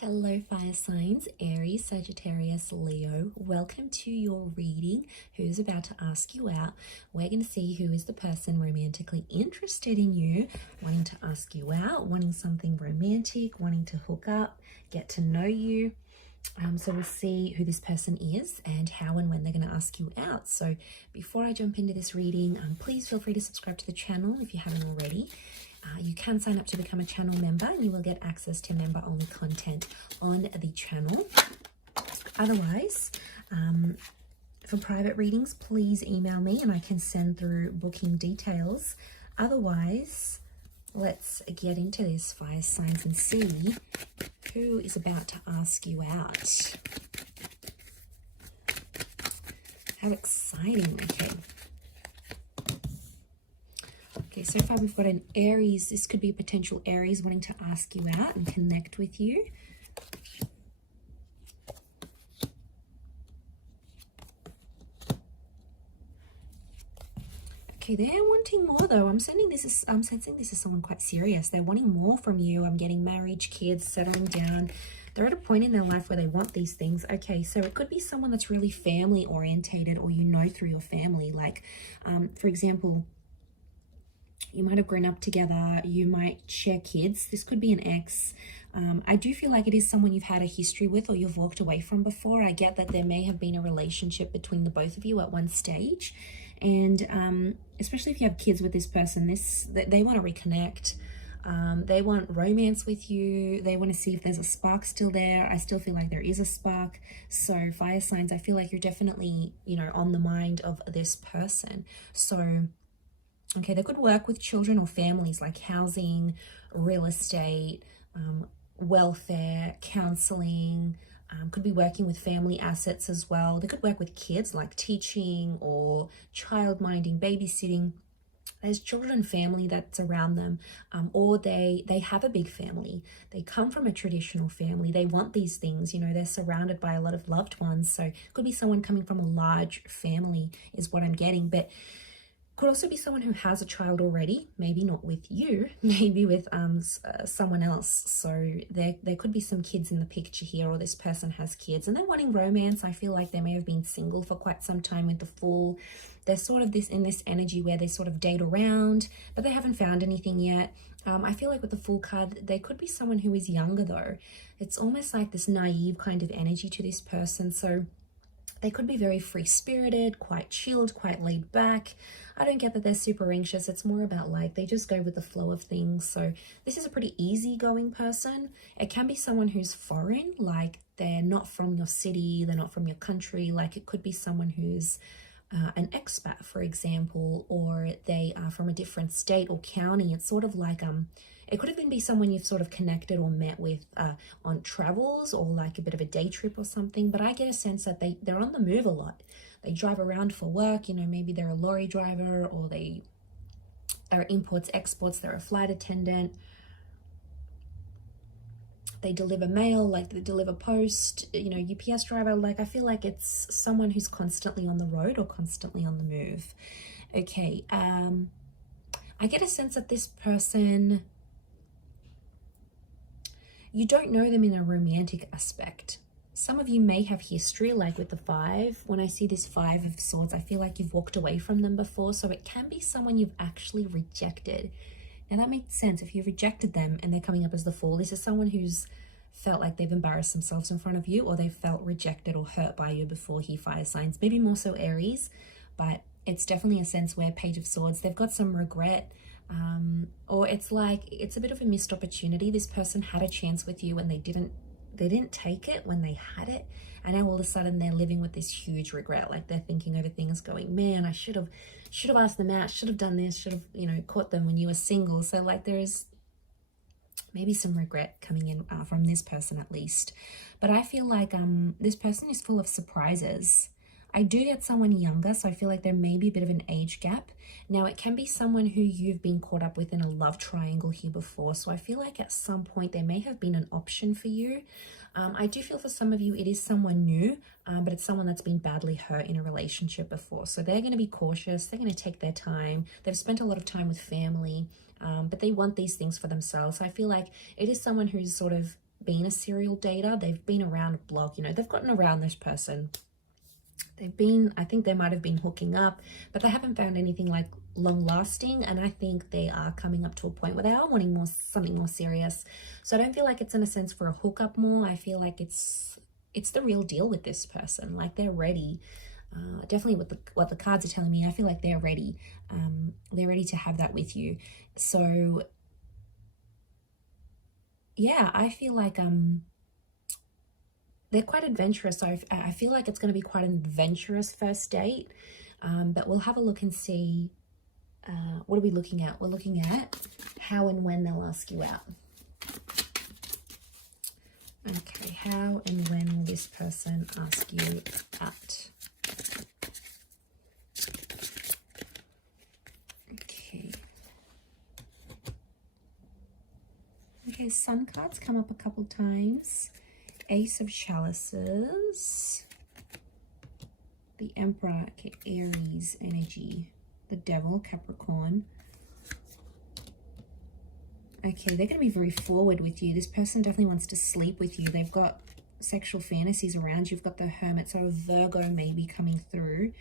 Hello fire signs, Aries, Sagittarius, Leo. Welcome to your reading. Who's about to ask you out? We're going to see who is the person romantically interested in you, wanting to ask you out, wanting something romantic, wanting to hook up, get to know you. So we'll see who this person is and how and when they're going to ask you out. So before I jump into this reading, please feel free to subscribe to the channel if you haven't already. You can sign up to become a channel member and you will get access to member-only content on the channel. Otherwise, for private readings, please email me and I can send through booking details. Otherwise, let's get into this, fire signs, and see who is about to ask you out. How exciting. Okay, so far we've got an Aries. This could be a potential Aries wanting to ask you out and connect with you. Okay, they're wanting more though. I'm sensing this is someone quite serious. They're wanting more from you. I'm getting marriage, kids, settling down. They're at a point in their life where they want these things. Okay, so it could be someone that's really family orientated, or you know through your family. Like, for example, you might have grown up together, you might share kids. This could be an ex. I do feel like it is someone you've had a history with or you've walked away from before. I get that there may have been a relationship between the both of you at one stage. And especially if you have kids with this person, they want to reconnect. They want romance with you. They want to see if there's a spark still there. I still feel like there is a spark. So fire signs, I feel like you're definitely, on the mind of this person. So okay, they could work with children or families, like housing, real estate, welfare, counseling, could be working with family assets as well. They could work with kids, like teaching or child minding, babysitting. There's children and family that's around them, or they have a big family. They come from a traditional family. They want these things, they're surrounded by a lot of loved ones. So it could be someone coming from a large family is what I'm getting. But could also be someone who has a child already, maybe not with you, maybe with someone else. So there could be some kids in the picture here, or this person has kids and they're wanting romance. I feel like they may have been single for quite some time with the Fool. They're sort of in this energy where they sort of date around, but they haven't found anything yet. I feel like with the Fool card, they could be someone who is younger though. It's almost like this naive kind of energy to this person. So they could be very free-spirited, quite chilled, quite laid back. I don't get that they're super anxious. It's more about like they just go with the flow of things. So this is a pretty easygoing person. It can be someone who's foreign, like they're not from your city, they're not from your country. Like it could be someone who's an expat, for example, or they are from a different state or county. It's sort of like it could even be someone you've sort of connected or met with on travels, or like a bit of a day trip or something. But I get a sense that they're on the move a lot. They drive around for work, maybe they're a lorry driver, or they are imports, exports, they're a flight attendant. They deliver mail, like they deliver post, UPS driver. Like I feel like it's someone who's constantly on the road or constantly on the move. Okay, I get a sense that this person, you don't know them in a romantic aspect. Some of you may have history, like with the 5. When I see this 5 of Swords, I feel like you've walked away from them before. So it can be someone you've actually rejected. Now that makes sense. If you've rejected them and they're coming up as the Fool, this is someone who's felt like they've embarrassed themselves in front of you, or they've felt rejected or hurt by you before. He, fire signs, maybe more so Aries, but it's definitely a sense where Page of Swords, they've got some regret. Or it's like it's a bit of a missed opportunity. This person had a chance with you and they didn't take it when they had it, and now all of a sudden they're living with this huge regret. Like they're thinking over things, going, man, I should have asked them out, should have done this, should have caught them when you were single. So like there's maybe some regret coming in from this person at least. But I feel like this person is full of surprises. I do get someone younger, so I feel like there may be a bit of an age gap. Now, it can be someone who you've been caught up with in a love triangle here before, so I feel like at some point there may have been an option for you. I do feel for some of you it is someone new, but it's someone that's been badly hurt in a relationship before. So they're going to be cautious, they're going to take their time. They've spent a lot of time with family, but they want these things for themselves. So I feel like it is someone who's sort of been a serial dater. They've been around a block, you know, they've gotten around this person. They've been, I think they might have been hooking up, but they haven't found anything like long lasting. And I think they are coming up to a point where they are wanting more, something more serious. So I don't feel like it's in a sense for a hookup more. I feel like it's the real deal with this person. Like they're ready. Definitely with what the cards are telling me, I feel like they're ready. They're ready to have that with you. So yeah, I feel like they're quite adventurous. So I feel like it's going to be quite an adventurous first date. But we'll have a look and see. What are we looking at? We're looking at how and when they'll ask you out. Okay, how and when will this person ask you out? Okay. Okay, Sun cards come up a couple times. Ace of Chalices. The Emperor, okay, Aries energy. The Devil, Capricorn. Okay, they're going to be very forward with you. This person definitely wants to sleep with you. They've got sexual fantasies around you. You've got the Hermit, so a Virgo maybe coming through.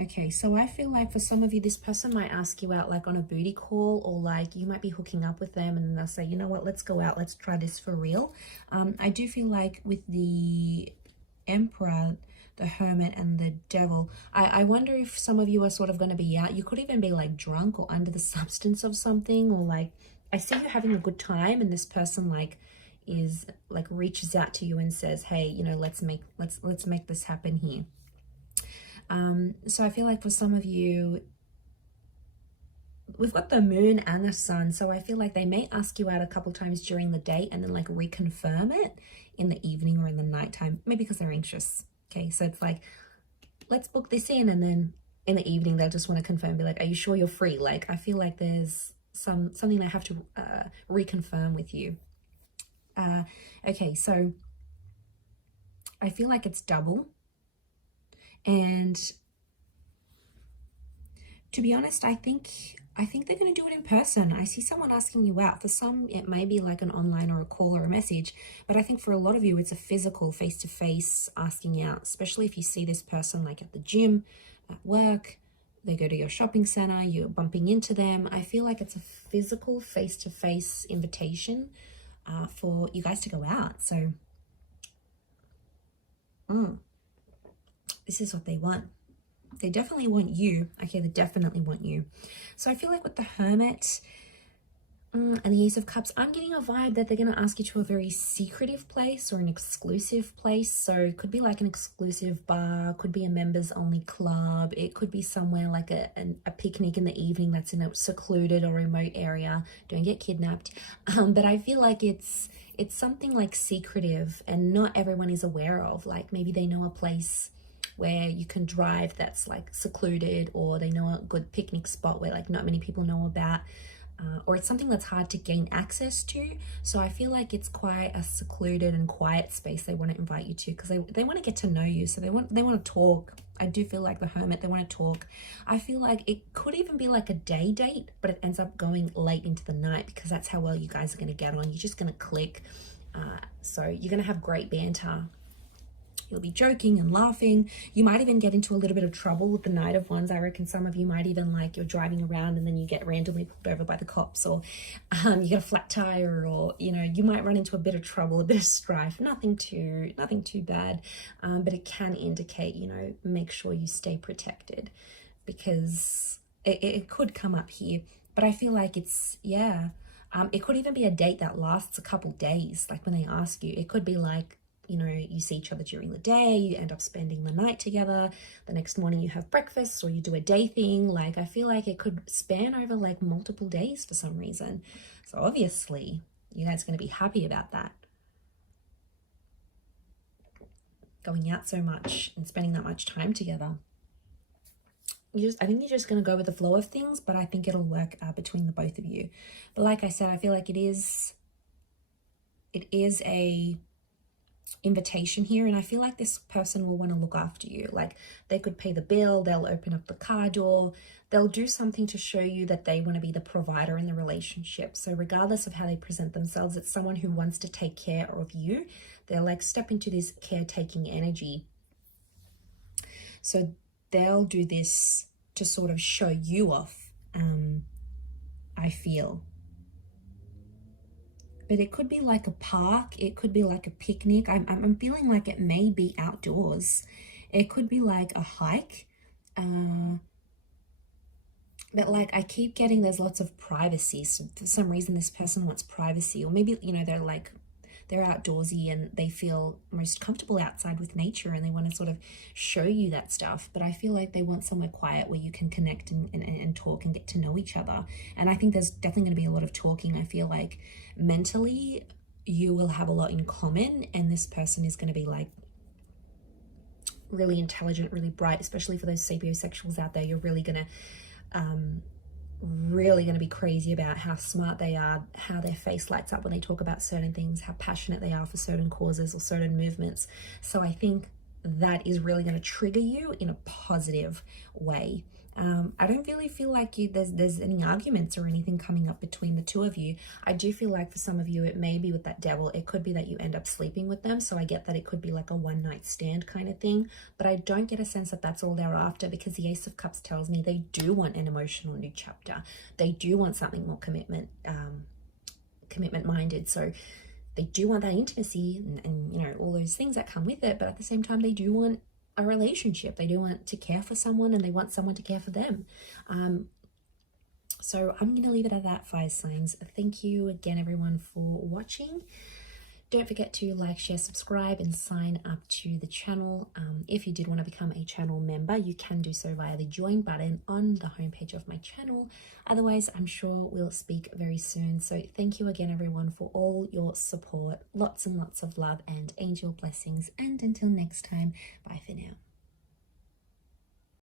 Okay, so I feel like for some of you, this person might ask you out like on a booty call, or like you might be hooking up with them and then they'll say, you know what, let's go out, let's try this for real. I do feel like with the Emperor, the Hermit and the Devil, I wonder if some of you are sort of going to be out. You could even be like drunk or under the substance of something, or like I see you having a good time and this person like is like reaches out to you and says, hey, you know, let's make this happen here. So I feel like for some of you, we've got the Moon and the Sun, so I feel like they may ask you out a couple times during the day and then like reconfirm it in the evening or in the nighttime, maybe because they're anxious. Okay, so it's like, let's book this in, and then in the evening they'll just want to confirm, be like, are you sure you're free? Like I feel like there's something they have to reconfirm with you. Okay, so I feel like it's double. And to be honest, I think they're going to do it in person. I see someone asking you out. For some, it may be like an online or a call or a message, but I think for a lot of you, it's a physical face-to-face asking out, especially if you see this person like at the gym, at work, they go to your shopping center, you're bumping into them. I feel like it's a physical face-to-face invitation for you guys to go out. So, this is what they want. They definitely want you. Okay, they definitely want you. So I feel like with the Hermit and the Ace of Cups, I'm getting a vibe that they're going to ask you to a very secretive place or an exclusive place. So it could be like an exclusive bar, could be a members only club. It could be somewhere like a picnic in the evening that's in a secluded or remote area. Don't get kidnapped. But I feel like it's something like secretive and not everyone is aware of. Like maybe they know a place where you can drive that's like secluded, or they know a good picnic spot where like not many people know about, or it's something that's hard to gain access to. So I feel like it's quite a secluded and quiet space they want to invite you to, because they want to get to know you. So they want to talk. I do feel like the Hermit, they want to talk. I feel like it could even be like a day date, but it ends up going late into the night, because that's how well you guys are going to get on. You're just going to click. So you're going to have great banter. You'll be joking and laughing. You might even get into a little bit of trouble with the Knight of Wands. I reckon some of you might even like, you're driving around and then you get randomly pulled over by the cops, or you get a flat tire, or you know, you might run into a bit of trouble, a bit of strife. Nothing too bad, but it can indicate, you know, make sure you stay protected, because it could come up here. But I feel like it's, yeah, it could even be a date that lasts a couple days. Like when they ask you, it could be like, you know, you see each other during the day, you end up spending the night together, the next morning you have breakfast, or you do a day thing. Like I feel like it could span over like multiple days for some reason. So obviously you guys are going to be happy about that, going out so much and spending that much time together. I think you're just going to go with the flow of things, but I think it'll work between the both of you. But like I said, I feel like it is a invitation here, and I feel like this person will want to look after you. Like they could pay the bill, they'll open up the car door, they'll do something to show you that they want to be the provider in the relationship. So regardless of how they present themselves, it's someone who wants to take care of you. They'll like step into this caretaking energy. So they'll do this to sort of show you off, I feel. But it could be like a park. It could be like a picnic. I'm feeling like it may be outdoors. It could be like a hike. But like I keep getting there's lots of privacy. So for some reason this person wants privacy. Or maybe, you know, they're outdoorsy and they feel most comfortable outside with nature and they want to sort of show you that stuff. But I feel like they want somewhere quiet where you can connect and talk and get to know each other. And I think there's definitely going to be a lot of talking. I feel like mentally you will have a lot in common, and this person is going to be like really intelligent, really bright, especially for those sapiosexuals out there. You're really going to be crazy about how smart they are, how their face lights up when they talk about certain things, how passionate they are for certain causes or certain movements. So I think that is really going to trigger you in a positive way. I don't really feel like there's any arguments or anything coming up between the two of you. I do feel like for some of you, it may be with that devil. It could be that you end up sleeping with them. So I get that it could be like a one-night stand kind of thing. But I don't get a sense that that's all they're after, because the Ace of Cups tells me they do want an emotional new chapter. They do want something more commitment-minded. So they do want that intimacy and, you know, all those things that come with it. But at the same time, they do want a relationship. They do want to care for someone, and they want someone to care for them. So I'm going to leave it at that, fire signs. Thank you again, everyone, for watching. Don't forget to like, share, subscribe, and sign up to the channel. If you did want to become a channel member, you can do so via the join button on the homepage of my channel. Otherwise, I'm sure we'll speak very soon. So thank you again, everyone, for all your support. Lots and lots of love and angel blessings. And until next time, bye for now.